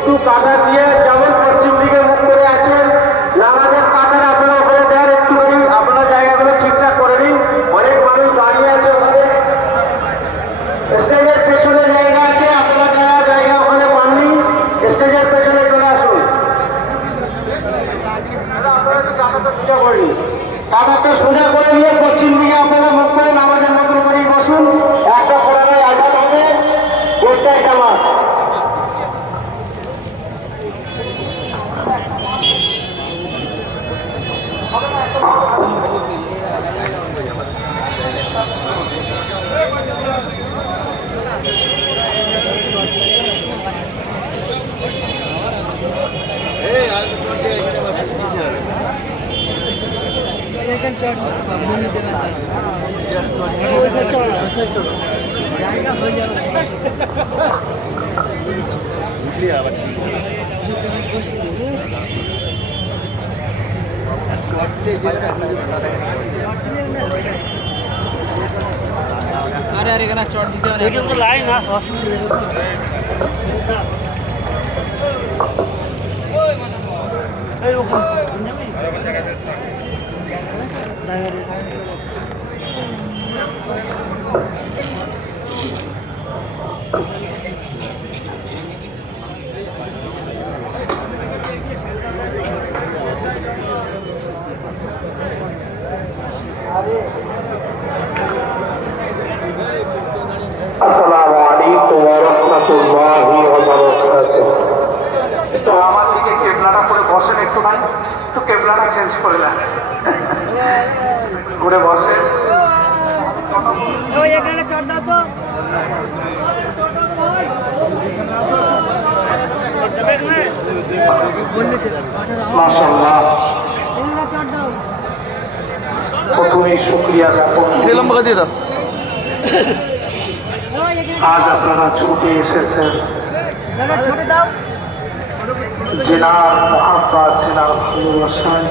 একটু কাঁটা দিয়ে যেমন পশ্চিম দিকে মুখ করে আছেন, নামাজের কাঁটার আপনারা ওখানে দেন, একটুখানি আপনারা জায়গাগুলো ঠিকঠাক করে নিন। অনেক মানুষ দাঁড়িয়ে আছে ওখানে, স্টেজের পেছনে জায়গা আছে, আপনারা যারা জায়গা ওখানে পাননি স্টেজের পেছনে চলে আসুন। আপনারা একটু কাঁটাটা সোজা করে নিন, কাঁটাটা সোজা করে নিয়ে পশ্চিম দিকে আপনারা মুখ করে নামাজের মতো করে বসুন। একটা কোরআনের আঘাত হবে, প্রত্যেক নামাজ। अरे अरे कहना चढ़ दीजिए तो लाइन ना আসসালামু আলাইকুম ওয়া রাহমাতুল্লাহি ওয়া বারাকাতুহু। তো আমার দিকে কেবলাটা করে বসেন, একটু ভাই একটু কেবলাটা চেঞ্জ করে দেন, করে বসেন। মাশাআল্লাহ, প্রথমেই শুকরিয়া জ্ঞাপন করি। আজ আপনারা ছুটে এসেছেন জেনার মহাব্বত, জেনার ভালোবাসায়